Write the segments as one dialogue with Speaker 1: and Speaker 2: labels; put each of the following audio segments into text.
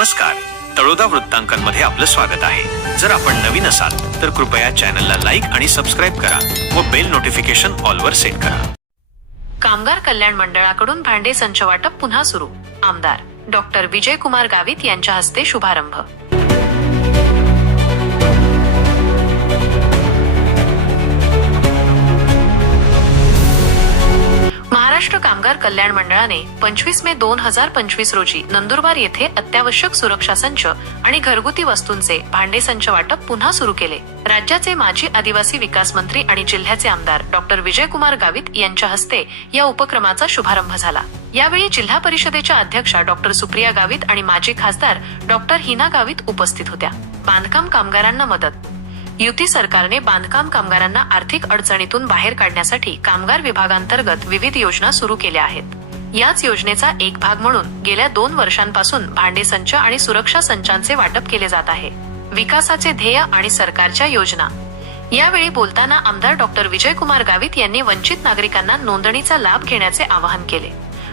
Speaker 1: नमस्कार. तळोदा वृत्तांकनमध्ये आपलं स्वागत आहे. जर आपण नवीन असाल तर कृपया चॅनलला लाईक आणि सबस्क्राईब करा व बेल नोटिफिकेशन ऑलवर सेट करा.
Speaker 2: कामगार कल्याण मंडळाकडून भांडे संच वाटप पुन्हा सुरू. आमदार डॉक्टर विजय कुमार गावित यांच्या हस्ते शुभारंभ. कामगार कल्याण मंडळाने पंचवीस मे दोन हजार पंचवीस रोजी नंदुरबार येथे अत्यावश्यक सुरक्षा संच आणि घरगुती वस्तूंचे भांडे संच वाटप पुन्हा सुरू केले. राज्याचे माजी आदिवासी विकास मंत्री आणि जिल्ह्याचे आमदार डॉक्टर विजयकुमार गावित यांच्या हस्ते या उपक्रमाचा शुभारंभ झाला. यावेळी जिल्हा परिषदेच्या अध्यक्षा डॉक्टर सुप्रिया गावित आणि माजी खासदार डॉक्टर हिना गावित उपस्थित होत्या. बांधकाम कामगारांना मदत युती सरकारने बांधकाम कामगारांना आर्थिक अडचणीतून बाहेर काढण्यासाठी कामगार विभागांतर्गत विविध योजना सुरू केल्या आहेत. याच योजनेचा एक भाग म्हणून गेल्या दोन वर्षांपासून भांडे संच आणि सुरक्षा संचांचे वाटप केले जात आहे. विकासाचे ध्येय आणि सरकारच्या योजना. यावेळी बोलताना आमदार डॉक्टर विजयकुमार गावित यांनी वंचित नागरिकांना नोंदणीचा लाभ घेण्याचे आवाहन केले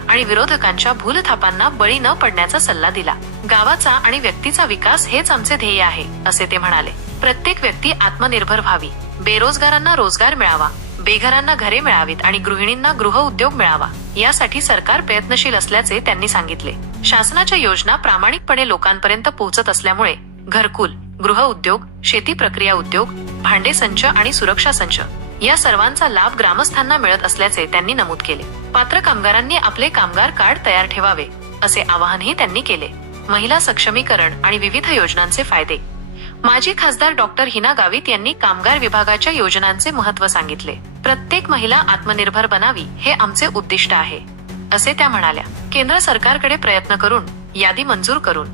Speaker 2: आणि विरोधकांच्या भूलथापांना बळी न पडण्याचा सल्ला दिला. गावाचा आणि व्यक्तीचा विकास हेच आमचे ध्येय आहे असे ते म्हणाले. प्रत्येक व्यक्ती आत्मनिर्भर व्हावी. बेरोजगारांना रोजगार मिळावा. बेघरांना घरे मिळावीत आणि गृहिणींना गृह उद्योग मिळावा. यासाठी सरकार प्रयत्नशील असल्याचे त्यांनी सांगितले. शासनाच्या योजना प्रामाणिकपणे लोकांपर्यंत पोहोचत असल्यामुळे घरकुल गृह उद्योग शेती प्रक्रिया उद्योग भांडे संच आणि सुरक्षा संच या सर्वांचा लाभ ग्रामस्थांना मिळत असल्याचे त्यांनी नमूद केले. पात्र कामगारांनी आपले कामगार कार्ड तयार ठेवावे असे आवाहनही त्यांनी केले. महिला सक्षमीकरण आणि विविध योजनांचे फायदे माजी खासदार डॉक्टर हिना गावित यांनी कामगार विभागाच्या योजनांचे महत्त्व सांगितले. प्रत्येक महिला आत्मनिर्भर बनावी हे आमचे उद्दिष्ट आहे. असे त्या म्हणाल्या. केंद्र सरकारकडे प्रयत्न करून यादी मंजूर करून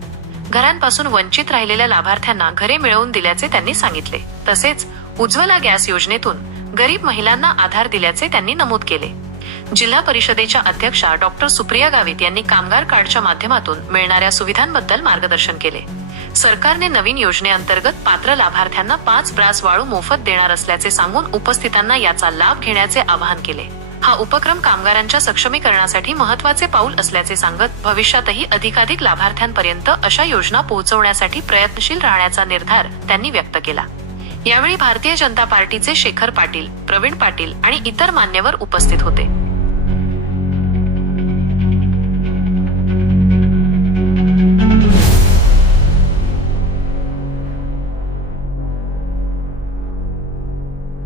Speaker 2: घरांपासून वंचित राहिलेल्या लाभार्थ्यांना घरे मिळवून दिल्याचे त्यांनी सांगितले. तसेच उज्ज्वला गॅस योजनेतून गरीब महिलांना आधार दिल्याचे त्यांनी नमूद केले. जिल्हा परिषदेच्या अध्यक्षा डॉक्टर सुप्रिया गावित यांनी कामगार कार्डच्या माध्यमातून मिळणाऱ्या सुविधांबद्दल मार्गदर्शन केले. सरकारने नवीन योजनेअंतर्गत पात्र लाभार्थ्यांना पाच ब्रास वाळू मोफत देणार असल्याचे सांगून उपस्थितांना याचा लाभ घेण्याचे आवाहन केले. हा उपक्रम कामगारांच्या सक्षमीकरणासाठी महत्त्वाचे पाऊल असल्याचे सांगत भविष्यातही अधिकाधिक लाभार्थ्यांपर्यंत अशा योजना पोहोचवण्यासाठी प्रयत्नशील राहण्याचा निर्धार त्यांनी व्यक्त केला. यावेळी भारतीय जनता पार्टीचे शेखर पाटील प्रवीण पाटील आणि इतर मान्यवर उपस्थित होते.